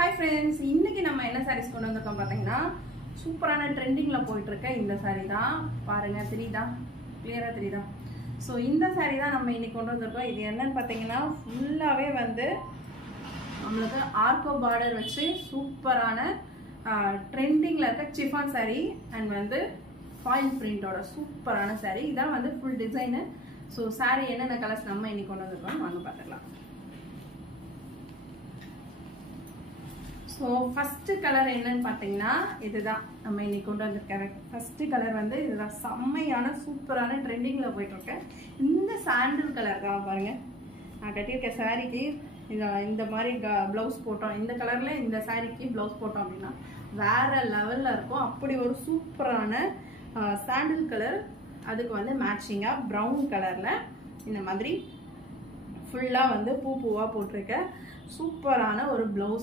Hi friends, இன்னைக்கு நம்ம என்ன sarees கொண்டு வந்திருக்கோம் பாத்தீங்கன்னா சூப்பரான ட்ரெண்டிங்ல போயிட்டு இருக்க இந்த saree தான். பாருங்க தெரியுதா? கிளியரா தெரியுதா? சோ இந்த saree தான் நம்ம இன்னைக்கு கொண்டு வந்திருக்கோம். இது என்னன்னு பாத்தீங்கன்னா ஃபுல்லாவே வந்து நமக்கு ஆர்கோ பார்டர் வச்சு சூப்பரான ட்ரெண்டிங்ல இருக்க சிஃபான் saree and வந்து ஃபாயில் பிரிண்டோட சூப்பரான saree. இதான் வந்து ஃபுல் டிசைன். சோ saree என்னென்ன கலர்ஸ் நம்ம இன்னைக்கு கொண்டு வந்திருக்கோம் வாங்க பார்க்கலாம். So first color என்னன்னு பாத்தீங்கன்னா இதுதான் நம்ம இன்னைக்கு கொண்டு வந்திருக்க first color வந்து இதுதான் செம்மையான சூப்பரான ட்ரெண்டிங்ல போயிட்டு இருக்கு. இந்த சாண்டல் கலர் தான் பாருங்க. நான் கட்டியிருக்க சாரிக்கு இந்த மாதிரி பிளவுஸ் போட்டோம். இந்த கலர்ல இந்த சாரிக்கு பிளவுஸ் போட்டோம் அப்படின்னா வேற லெவல்ல இருக்கும். அப்படி ஒரு சூப்பரான சாண்டல் கலர். அதுக்கு வந்து மேட்சிங்கா பிரவுன் கலர்ல இந்த மாதிரி ஃபுல்லா வந்து பூவா போட்டிருக்க சூப்பரான ஒரு பிளவுஸ்.